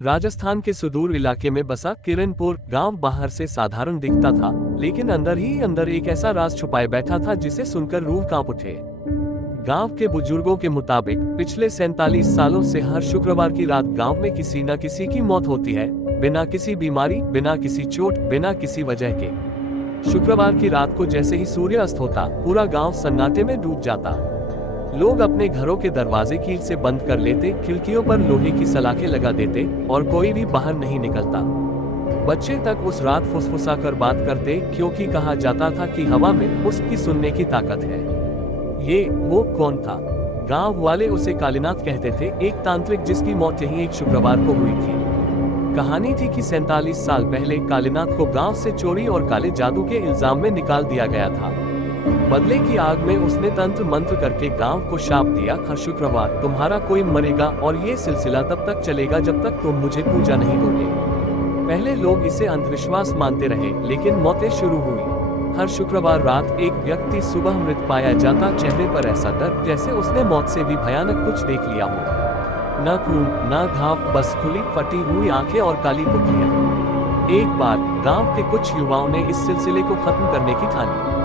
राजस्थान के सुदूर इलाके में बसा किरणपुर गांव बाहर से साधारण दिखता था, लेकिन अंदर ही अंदर एक ऐसा राज छुपाए बैठा था जिसे सुनकर रूह कांप उठे। गांव के बुजुर्गों के मुताबिक पिछले 47 सालों से हर शुक्रवार की रात गांव में किसी न किसी की मौत होती है, बिना किसी बीमारी, बिना किसी चोट, बिना किसी वजह के। शुक्रवार की रात को जैसे ही सूर्य अस्त होता, पूरा गांव सन्नाटे में डूब जाता। लोग अपने घरों के दरवाजे कील से बंद कर लेते, खिड़कियों पर लोहे की सलाखें लगा देते और कोई भी बाहर नहीं निकलता। बच्चे तक उस रात फुसफुसा कर बात करते, क्योंकि कहा जाता था कि हवा में उसकी सुनने की ताकत है। ये वो कौन था? गांव वाले उसे कालीनाथ कहते थे, एक तांत्रिक जिसकी मौत यही एक शुक्रवार को हुई थी। कहानी थी कि 47 साल पहले कालीनाथ को गांव से चोरी और काले जादू के इल्जाम में निकाल दिया गया था। बदले की आग में उसने तंत्र मंत्र करके गांव को शाप दिया, हर शुक्रवार तुम्हारा कोई मरेगा और ये सिलसिला तब तक चलेगा जब तक तुम मुझे पूजा नहीं दोगे। पहले लोग इसे अंधविश्वास मानते रहे, लेकिन मौतें शुरू हुई। हर शुक्रवार रात एक व्यक्ति सुबह मृत पाया जाता, चेहरे पर ऐसा डर जैसे उसने मौत से भी भयानक कुछ देख लिया हो। न खून, न घाव, बस खुली फटी हुई आंखें और काली पुतलियां। एक बार गांव के कुछ युवाओं ने इस सिलसिले को खत्म करने की ठानी।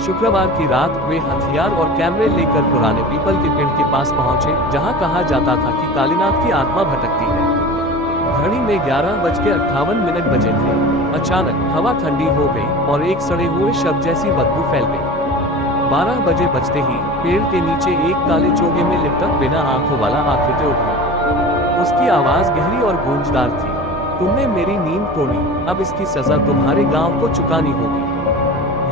शुक्रवार की रात वे हथियार और कैमरे लेकर पुराने पीपल के पेड़ के पास पहुंचे, जहां कहा जाता था कि कालीनाथ की आत्मा भटकती है। घड़ी में 11:58 बजे थे। अचानक हवा ठंडी हो गई और एक सड़े हुए शव जैसी बदबू फैल गई। 12 बजे बजते ही पेड़ के नीचे एक काले चोगे में लिपटा बिना आंखों वाला आकृति उठा। उसकी आवाज गहरी और गूंजदार थी, तुमने मेरी नींद तोड़ी, अब इसकी सजा तुम्हारे गांव को चुकानी होगी।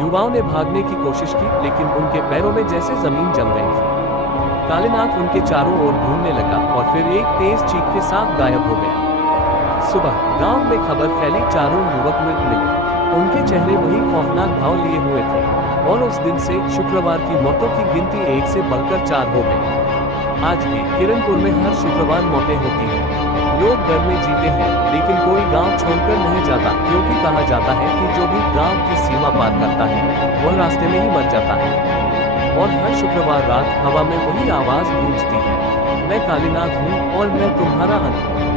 युवाओं ने भागने की कोशिश की, लेकिन उनके पैरों में जैसे जमीन जम गई थी। कालीनाथ उनके चारों ओर घूमने लगा और फिर एक तेज चीख के साथ गायब हो गया। सुबह गांव में खबर फैली, चारों युवक मृत मिले। उनके चेहरे वही खौफनाक भाव लिए हुए थे और उस दिन से शुक्रवार की मौतों की गिनती 1 से बढ़कर 4 हो गई। आज भी किरणपुर में हर शुक्रवार मौतें होती हैं। लोग डर में जीते हैं, लेकिन कोई गांव छोड़कर नहीं जाता, क्योंकि कहा जाता है कि जो भी गांव की सीमा पार करता है वह रास्ते में ही मर जाता है। और हर शुक्रवार रात हवा में वही आवाज गूंजती है, मैं कालीनाथ हूँ और मैं तुम्हारा अंत हूँ।